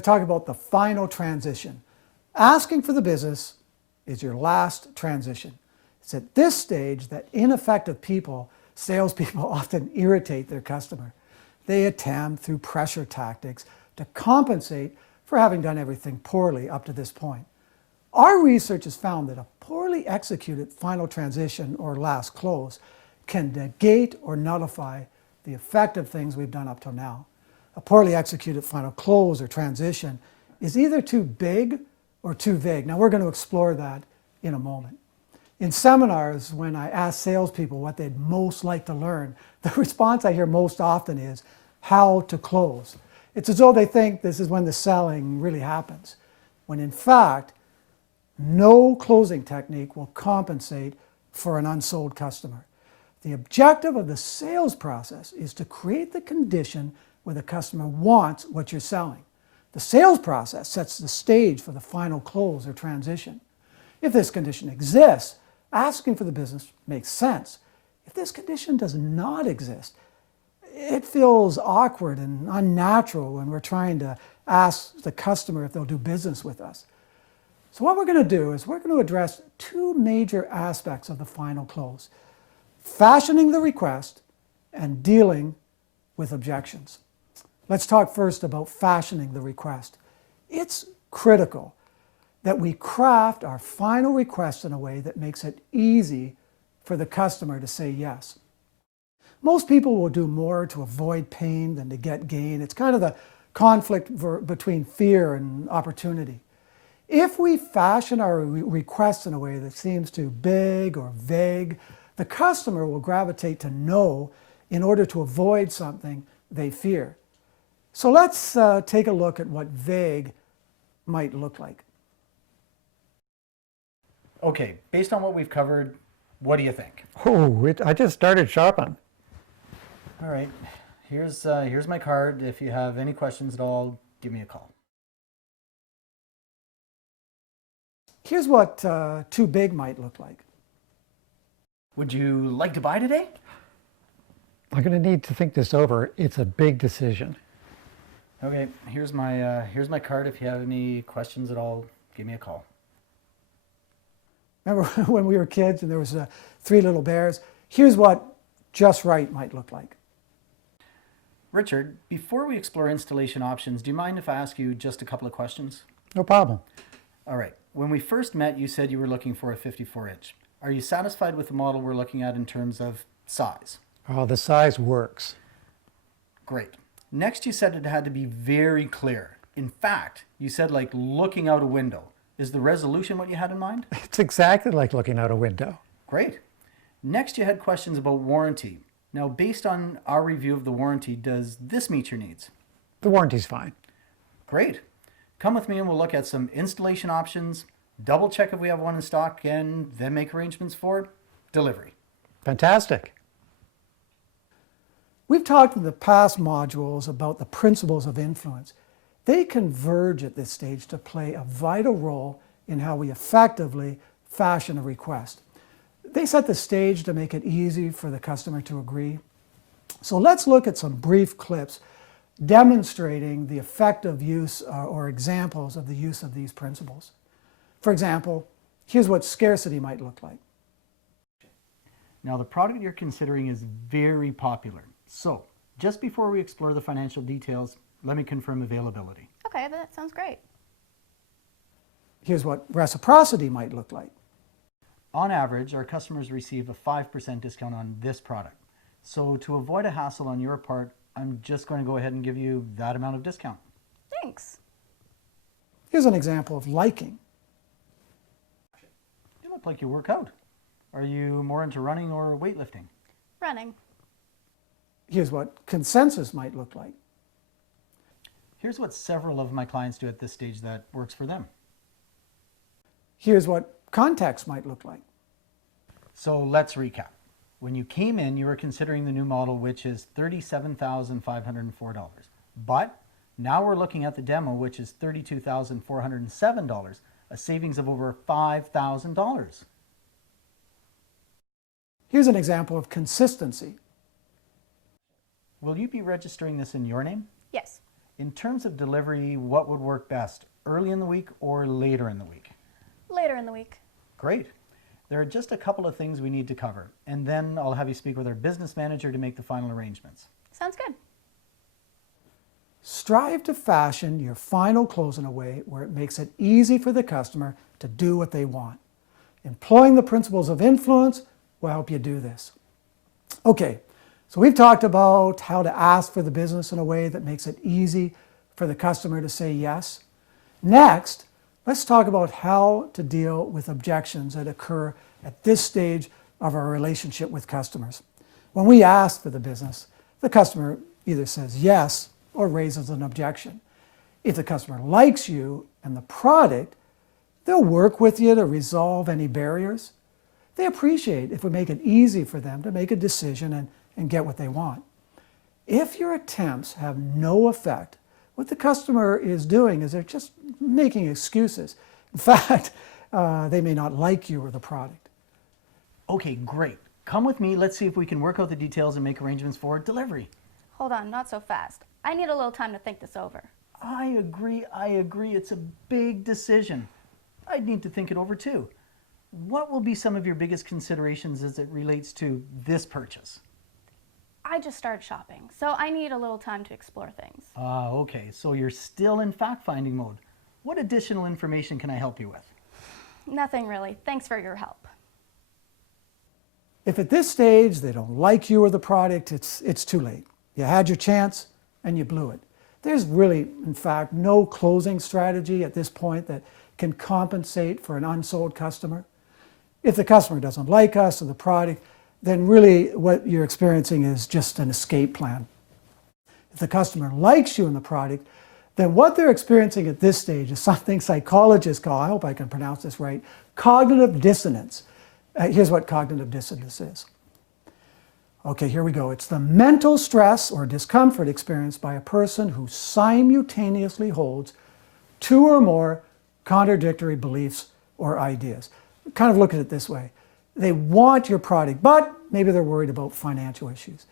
to talk about the final transition. Asking for the business is your last transition. It's at this stage that ineffective people, salespeople, often irritate their customer. They attempt through pressure tactics to compensate for having done everything poorly up to this point. Our research has found that a poorly executed final transition or last close can negate or nullify the effective things we've done up till now. A poorly executed final close or transition is either too big or too vague. Now we're going to explore that in a moment. In seminars, when I ask salespeople what they'd most like to learn, the response I hear most often is how to close. It's as though they think this is when the selling really happens, when in fact, no closing technique will compensate for an unsold customer. The objective of the sales process is to create the condition where the customer wants what you're selling. The sales process sets the stage for the final close or transition. If this condition exists, asking for the business makes sense. If this condition does not exist, it feels awkward and unnatural when we're trying to ask the customer if they'll do business with us. So what we're going to do is we're going to address two major aspects of the final close: fashioning the request and dealing with objections. Let's talk first about fashioning the request. It's critical that we craft our final request in a way that makes it easy for the customer to say yes. Most people will do more to avoid pain than to get gain. It's kind of the conflict between fear and opportunity. If we fashion our request in a way that seems too big or vague, the customer will gravitate to no in order to avoid something they fear. So let's take a look at what vague might look like. Okay, based on what we've covered, what do you think? Oh, I just started shopping. All right, here's my card. If you have any questions at all, give me a call. Here's what too big might look like. Would you like to buy today? I'm going to need to think this over. It's a big decision. Okay, here's my card. If you have any questions at all, give me a call. Remember when we were kids and there was 3 little bears? Here's what just right might look like. Richard, before we explore installation options, do you mind if I ask you just a couple of questions? No problem. All right. When we first met, you said you were looking for a 54-inch. Are you satisfied with the model we're looking at in terms of size? Oh, the size works. Great. Next, you said it had to be very clear. In fact, you said like looking out a window. Is the resolution what you had in mind? It's exactly like looking out a window. Great. Next, you had questions about warranty. Now, based on our review of the warranty, does this meet your needs? The warranty's fine. Great. Come with me and we'll look at some installation options, double check if we have one in stock, and then make arrangements for delivery. Fantastic. We've talked in the past modules about the principles of influence. They converge at this stage to play a vital role in how we effectively fashion a request. They set the stage to make it easy for the customer to agree. So let's look at some brief clips demonstrating the effective use or examples of the use of these principles. For example, here's what scarcity might look like. Now, the product you're considering is very popular. So, just before we explore the financial details, let me confirm availability. Okay, that sounds great. Here's what reciprocity might look like. On average, our customers receive a 5% discount on this product. So to avoid a hassle on your part, I'm just going to go ahead and give you that amount of discount. Thanks. Here's an example of liking. You look like you work out. Are you more into running or weightlifting? Running. Here's what consensus might look like. Here's what several of my clients do at this stage that works for them. Here's what context might look like. So let's recap. When you came in, you were considering the new model, which is $37,504. But now we're looking at the demo, which is $32,407, a savings of over $5,000. Here's an example of consistency. Will you be registering this in your name? Yes. In terms of delivery, what would work best? Early in the week or later in the week? Later in the week. Great. There are just a couple of things we need to cover, and then I'll have you speak with our business manager to make the final arrangements. Sounds good. Strive to fashion your final close in a way where it makes it easy for the customer to do what they want. Employing the principles of influence will help you do this. Okay, so we've talked about how to ask for the business in a way that makes it easy for the customer to say yes. Next, let's talk about how to deal with objections that occur at this stage of our relationship with customers. When we ask for the business, the customer either says yes or raises an objection. If the customer likes you and the product, they'll work with you to resolve any barriers. They appreciate if we make it easy for them to make a decision and get what they want. If your attempts have no effect, what the customer is doing is they're just making excuses. In fact, they may not like you or the product. Okay, great. Come with me. Let's see if we can work out the details and make arrangements for delivery. Hold on, not so fast. I need a little time to think this over. I agree. It's a big decision. I'd need to think it over too. What will be some of your biggest considerations as it relates to this purchase? I just started shopping, so I need a little time to explore things. Okay, so you're still in fact-finding mode. What additional information can I help you with? Nothing really. Thanks for your help. If at this stage they don't like you or the product, it's too late. You had your chance and you blew it. There's really, in fact, no closing strategy at this point that can compensate for an unsold customer. If the customer doesn't like us or the product, then really what you're experiencing is just an escape plan. If the customer likes you and the product, then what they're experiencing at this stage is something psychologists call, I hope I can pronounce this right, cognitive dissonance. Here's what cognitive dissonance is. Okay, here we go. It's the mental stress or discomfort experienced by a person who simultaneously holds two or more contradictory beliefs or ideas. Kind of look at it this way. They want your product, but maybe they're worried about financial issues.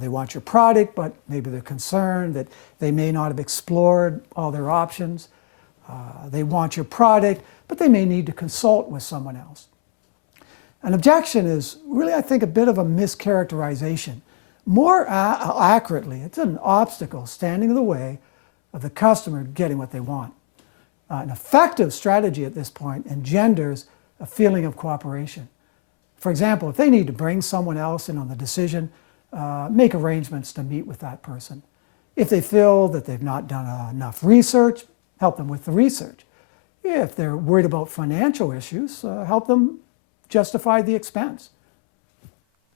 They want your product, but maybe they're concerned that they may not have explored all their options. They want your product, but they may need to consult with someone else. An objection is really, I think, a bit of a mischaracterization. More accurately, it's an obstacle standing in the way of the customer getting what they want. An effective strategy at this point engenders a feeling of cooperation. For example, if they need to bring someone else in on the decision, make arrangements to meet with that person. If they feel that they've not done enough research, help them with the research. If they're worried about financial issues, help them justify the expense.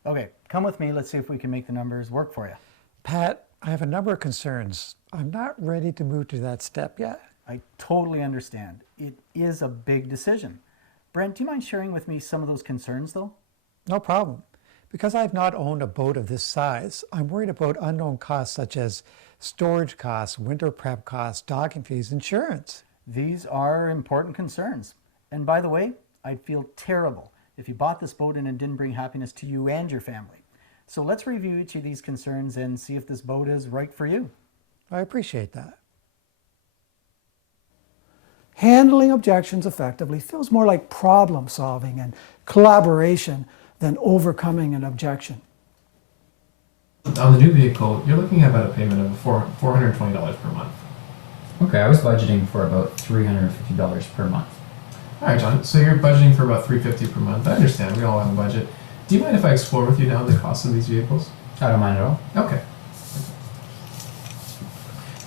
Okay, come with me. Let's see if we can make the numbers work for you. Pat, I have a number of concerns. I'm not ready to move to that step yet. I totally understand. It is a big decision. Brent, do you mind sharing with me some of those concerns, though? No problem. Because I've not owned a boat of this size, I'm worried about unknown costs such as storage costs, winter prep costs, docking fees, insurance. These are important concerns. And by the way, I'd feel terrible if you bought this boat and it didn't bring happiness to you and your family. So let's review each of these concerns and see if this boat is right for you. I appreciate that. Handling objections effectively feels more like problem solving and collaboration than overcoming an objection. On the new vehicle, you're looking at about a payment of $420 per month. Okay, I was budgeting for about $350 per month. All right, John. So you're budgeting for about $350 per month. I understand. We all have a budget. Do you mind if I explore with you now the cost of these vehicles? I don't mind at all. Okay.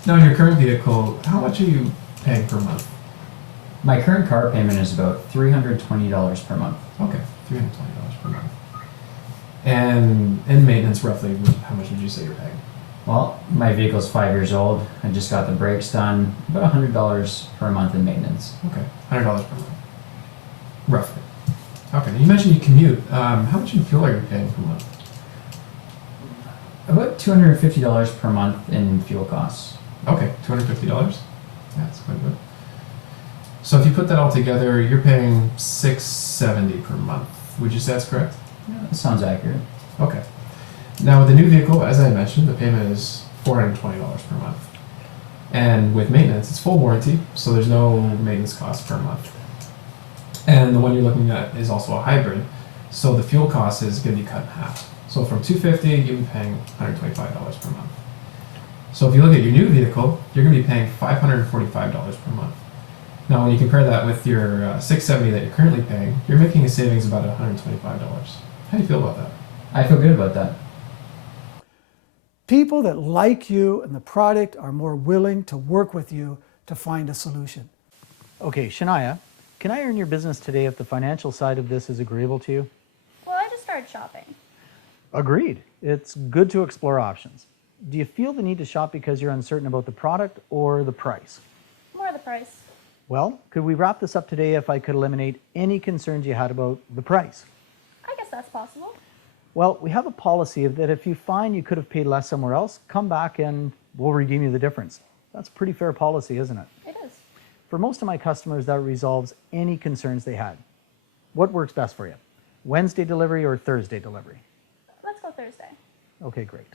Now, in your current vehicle, how much are you paying per month? My current car payment is about $320 per month. Okay, $320 per month. And in maintenance, roughly, how much would you say you're paying? Well, my vehicle's 5 years old. I just got the brakes done. About $100 per month in maintenance. Okay, $100 per month, roughly. Okay, now you mentioned you commute. How much in fuel are you paying per month? About $250 per month in fuel costs. Okay, $250. Yeah, that's quite good. So if you put that all together, you're paying $670 per month. Would you say that's correct? Yeah, that sounds accurate. Okay. Now with the new vehicle, as I mentioned, the payment is $420 per month. And with maintenance, it's full warranty, so there's no maintenance cost per month. And the one you're looking at is also a hybrid, so the fuel cost is going to be cut in half. So from $250, you'll be paying $125 per month. So if you look at your new vehicle, you're going to be paying $545 per month. Now, when you compare that with your $670 that you're currently paying, you're making a savings about $125. How do you feel about that? I feel good about that. People that like you and the product are more willing to work with you to find a solution. Okay, Shania, can I earn your business today if the financial side of this is agreeable to you? Well, I just started shopping. Agreed. It's good to explore options. Do you feel the need to shop because you're uncertain about the product or the price? More the price. Well, could we wrap this up today if I could eliminate any concerns you had about the price? I guess that's possible. Well, we have a policy that if you find you could have paid less somewhere else, come back and we'll redeem you the difference. That's pretty fair policy, isn't it? It is. For most of my customers, that resolves any concerns they had. What works best for you? Wednesday delivery or Thursday delivery? Let's go Thursday. Okay, great.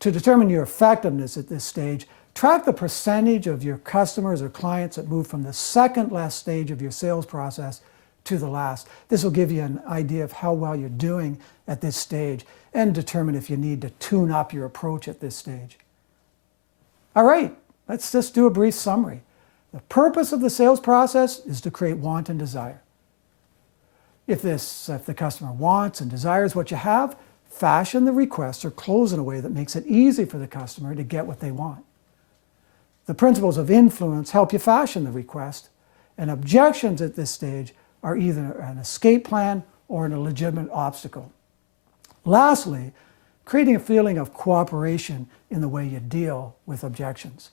To determine your effectiveness at this stage, track the percentage of your customers or clients that move from the second last stage of your sales process to the last. This will give you an idea of how well you're doing at this stage and determine if you need to tune up your approach at this stage. All right, let's just do a brief summary. The purpose of the sales process is to create want and desire. If the customer wants and desires what you have, fashion the request or close in a way that makes it easy for the customer to get what they want. The principles of influence help you fashion the request, and objections at this stage are either an escape plan or a legitimate obstacle. Lastly, creating a feeling of cooperation in the way you deal with objections.